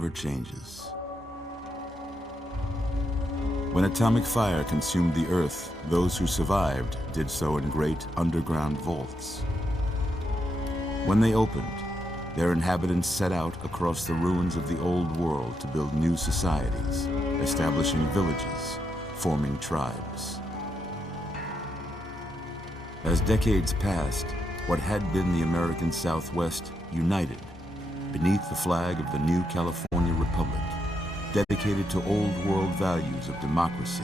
never changes. When atomic fire consumed the Earth, those who survived did so in great underground vaults. When they opened, their inhabitants set out across the ruins of the old world to build new societies, establishing villages, forming tribes. As decades passed, what had been the American Southwest united beneath the flag of the new California Republic, dedicated to old world values of democracy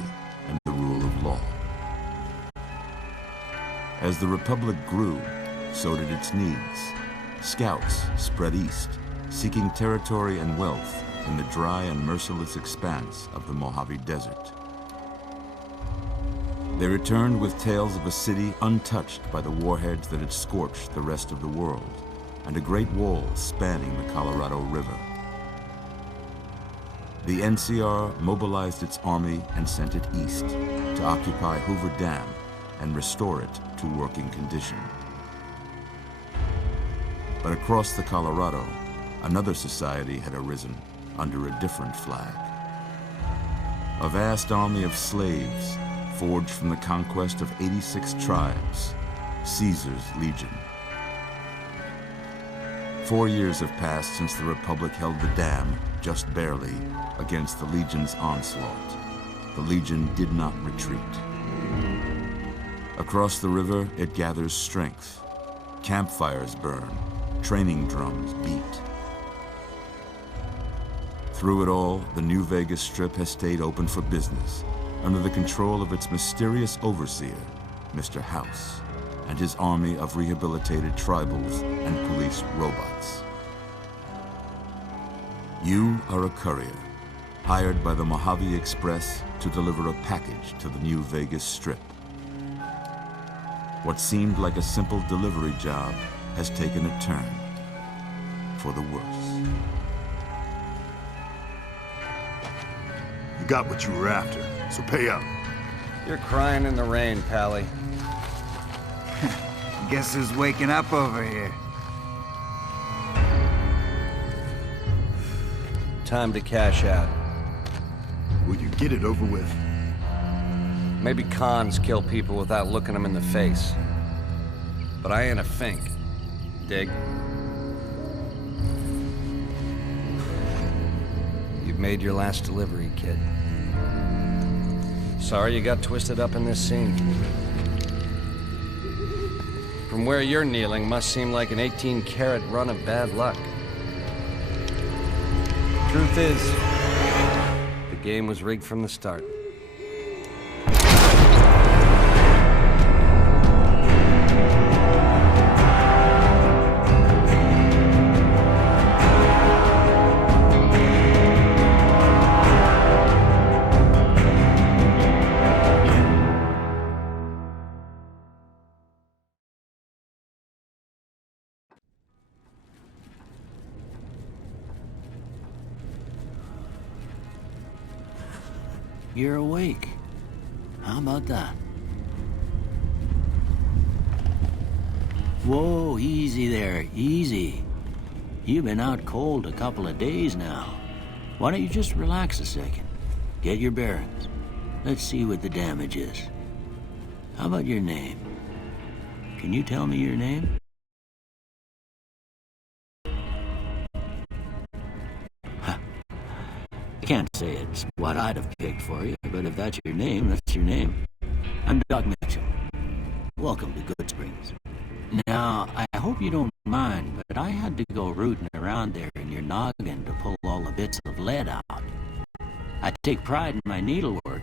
and the rule of law. As the Republic grew, so did its needs. Scouts spread east, seeking territory and wealth in the dry and merciless expanse of the Mojave Desert. They returned with tales of a city untouched by the warheads that had scorched the rest of the world, and a great wall spanning the Colorado River. The NCR mobilized its army and sent it east to occupy Hoover Dam and restore it to working condition. But across the Colorado, another society had arisen under a different flag. A vast army of slaves forged from the conquest of 86 tribes, Caesar's Legion. 4 years have passed since the Republic held the dam, just barely, against the Legion's onslaught. The Legion did not retreat. Across the river, it gathers strength. Campfires burn, training drums beat. Through it all, the New Vegas Strip has stayed open for business, under the control of its mysterious overseer, Mr. House, and his army of rehabilitated tribals and police robots. You are a courier, hired by the Mojave Express to deliver a package to the New Vegas Strip. What seemed like a simple delivery job has taken a turn for the worse. You got what you were after, so pay up. You're crying in the rain, Pally. Guess who's waking up over here? Time to cash out. Will you get it over with? Maybe cons kill people without looking them in the face. But I ain't a fink. Dig? You've made your last delivery, kid. Sorry you got twisted up in this scene. From where you're kneeling must seem like an 18-carat run of bad luck. Truth is, the game was rigged from the start. You're awake. How about that? Whoa, easy there, easy. You've been out cold a couple of days now. Why don't you just relax a second? Get your bearings. Let's see what the damage is. How about your name? Can you tell me your name? I can't say it's what I'd have picked for you, but if that's your name, that's your name. I'm Doc Mitchell. Welcome to Goodsprings. Now, I hope you don't mind, but I had to go rooting around there in your noggin to pull all the bits of lead out. I take pride in my needlework,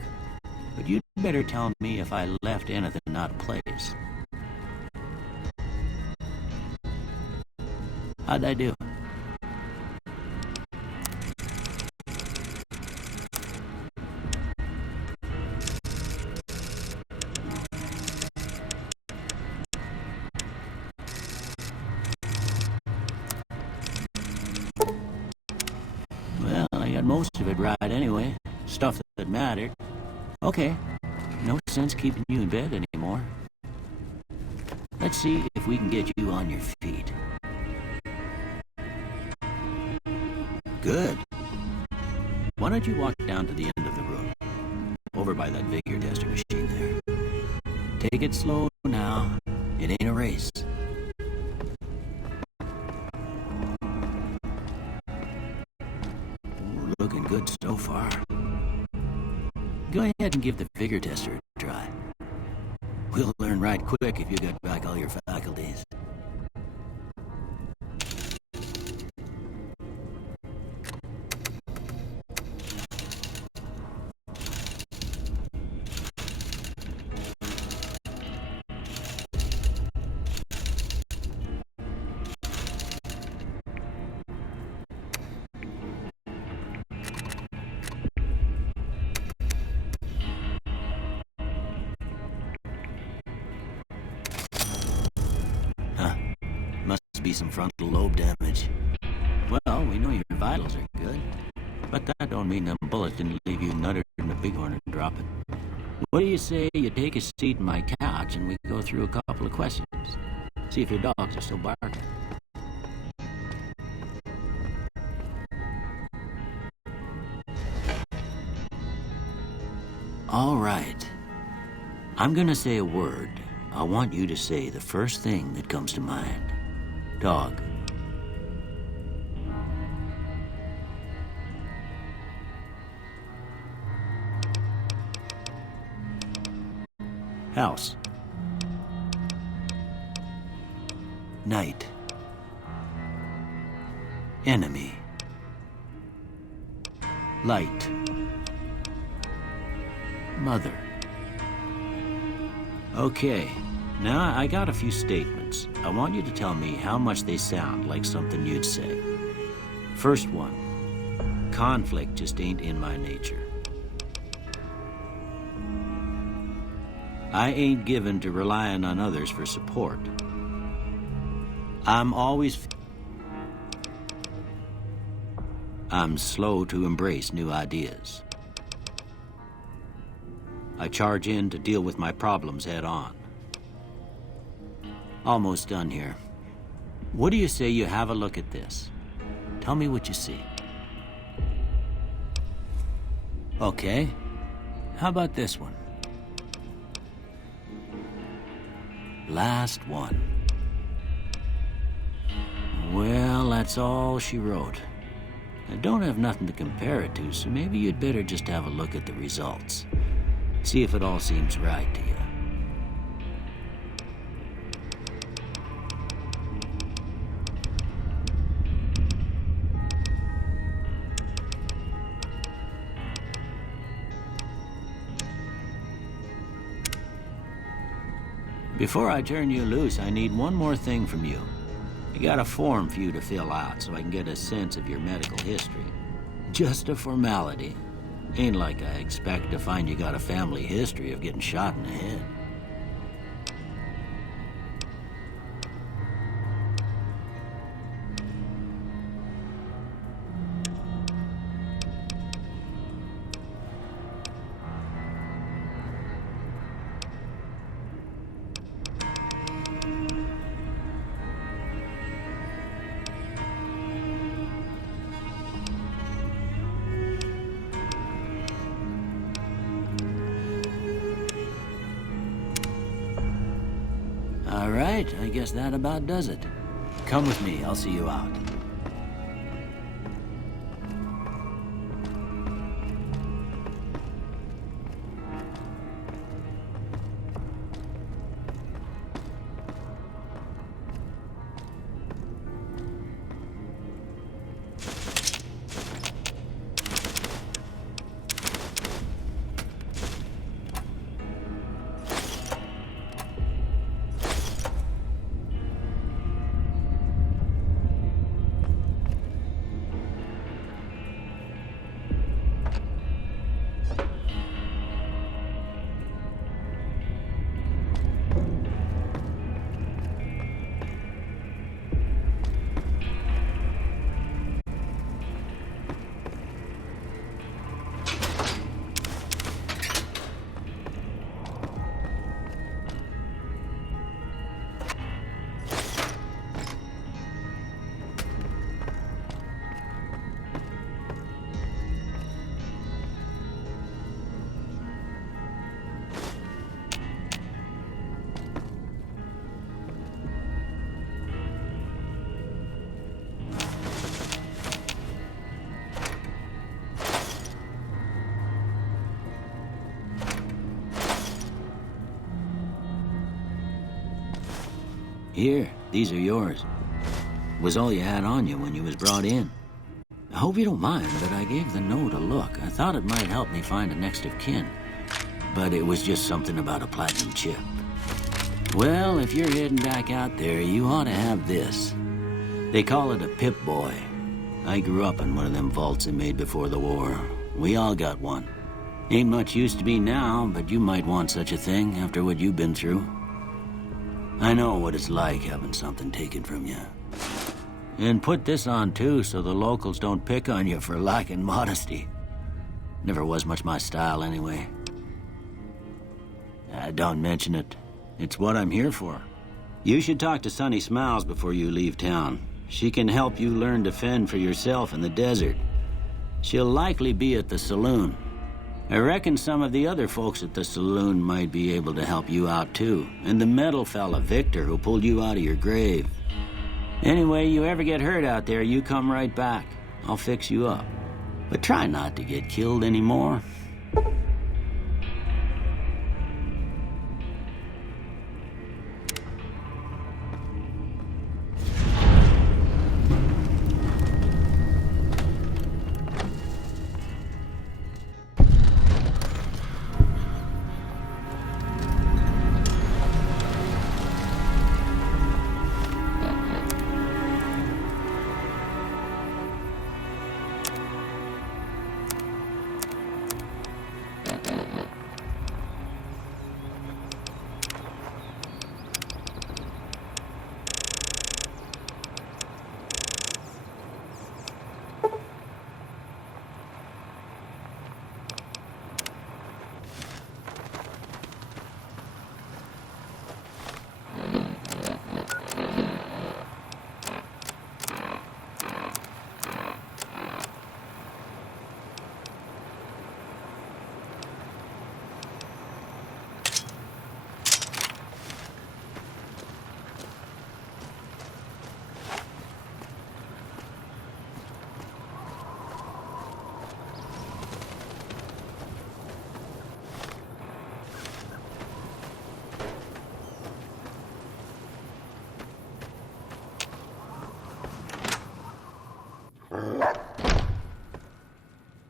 but you'd better tell me if I left anything out of place. How'd I do? Most of it right anyway. Stuff that mattered. Okay. No sense keeping you in bed anymore. Let's see if we can get you on your feet. Good. Why don't you walk down to the end of the room? Over by that vigor tester machine there. Take it slow now. It ain't a race. Ooh, looking good so far. Go ahead and give the vigor tester a try. We'll learn right quick if you get back all your faculties. Be some frontal lobe damage. Well, we know your vitals are good, but that don't mean them bullets didn't leave you nuttered in the bighorn and drop it. What do you say you take a seat in my couch and we go through a couple of questions? See if your dogs are still barking. All right. I'm gonna say a word. I want you to say the first thing that comes to mind. Dog. House. Night. Enemy. Light. Mother. Okay. Now, I got a few statements. I want you to tell me how much they sound like something you'd say. First one. Conflict just ain't in my nature. I ain't given to relying on others for support. I'm slow to embrace new ideas. I charge in to deal with my problems head on. Almost done here. What do you say you have a look at this? Tell me what you see. Okay. How about this one? Last one. Well, that's all she wrote. I don't have nothing to compare it to, so maybe you'd better just have a look at the results. See if it all seems right to you. Before I turn you loose, I need one more thing from you. I got a form for you to fill out so I can get a sense of your medical history. Just a formality. Ain't like I expect to find you got a family history of getting shot in the head. All right, I guess that about does it. Come with me, I'll see you out. Here, these are yours. Was all you had on you when you was brought in. I hope you don't mind, but I gave the note a look. I thought it might help me find a next of kin. But it was just something about a platinum chip. Well, if you're heading back out there, you ought to have this. They call it a Pip-Boy. I grew up in one of them vaults they made before the war. We all got one. Ain't much use to me now, but you might want such a thing after what you've been through. I know what it's like having something taken from you. And put this on too, so the locals don't pick on you for lacking modesty. Never was much my style anyway. Don't mention it. It's what I'm here for. You should talk to Sunny Smiles before you leave town. She can help you learn to fend for yourself in the desert. She'll likely be at the saloon. I reckon some of the other folks at the saloon might be able to help you out too. And the metal fella, Victor, who pulled you out of your grave. Anyway, you ever get hurt out there, you come right back. I'll fix you up. But try not to get killed anymore.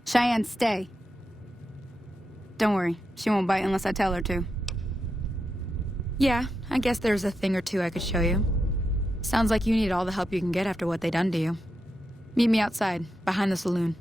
Cheyenne, stay. Don't worry, she won't bite unless I tell her to. Yeah, I guess there's a thing or two I could show you. Sounds like you need all the help you can get after what they done to you. Meet me outside, behind the saloon.